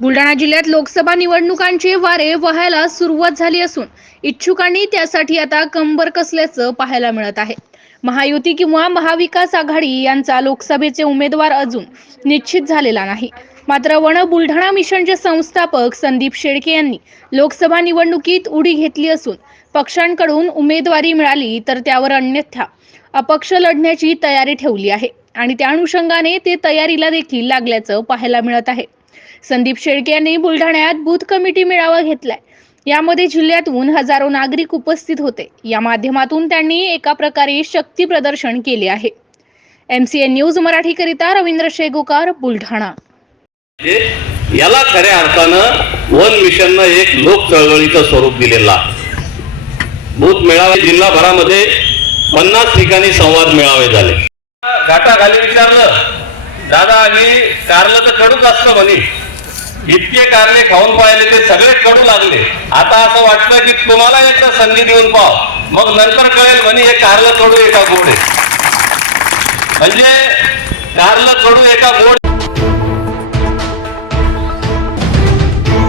बुलढाणा जिल्ह्यात लोकसभा निवडणुकांचे वारे वहायला सुरुवात झाली असून इच्छुकांनी त्यासाठी आता कंबर कसल्याचं पाहायला मिळत आहे. महायुती किंवा महाविकास आघाडी यांचा लोकसभेचे उमेदवार अजून निश्चित झालेला नाही. मात्र वन बुलढाणा मिशनचे संस्थापक संदीप शेळके यांनी लोकसभा निवडणुकीत उडी घेतली असून पक्षांकडून उमेदवारी मिळाली तर त्यावर अन्यथा अपक्ष लढण्याची तयारी ठेवली आहे आणि त्या अनुषंगाने ते तयारीला देखील लागल्याचं पाहायला मिळत आहे. संदीप शेळके यांनी बुलढाण्यात बूथ कमिटी मेळावा घेतलाय. यामध्ये जिल्ह्यातून हजारो नागरिक उपस्थित होते. या माध्यमातून त्यांनी एका प्रकारे शक्ती प्रदर्शन केले आहे. एमसीएन न्यूज मराठीकरिता रवींद्र शेगोकार बुलढाणा. याला खऱ्या अर्थानं वन मिशननं एक लोक चळवळीचं स्वरूप दिलेलं आहे. बूथ मेळावे जिल्हाभरामध्ये पन्नास ठिकाणी संवाद मेळावे झाले. घाटाखाली विचारलं. दादा मी कारलं तर कडूच असतं म्हणे. इतके कारले खाऊन पाहिले ते सगळे कडू लागले. आता असं वाटलं की तुम्हाला एकदा संधी देऊन पाव मग नंतर कळेल म्हणे हे कारलं कडू एका गोड. आहे म्हणजे कारलं कडू एका गोड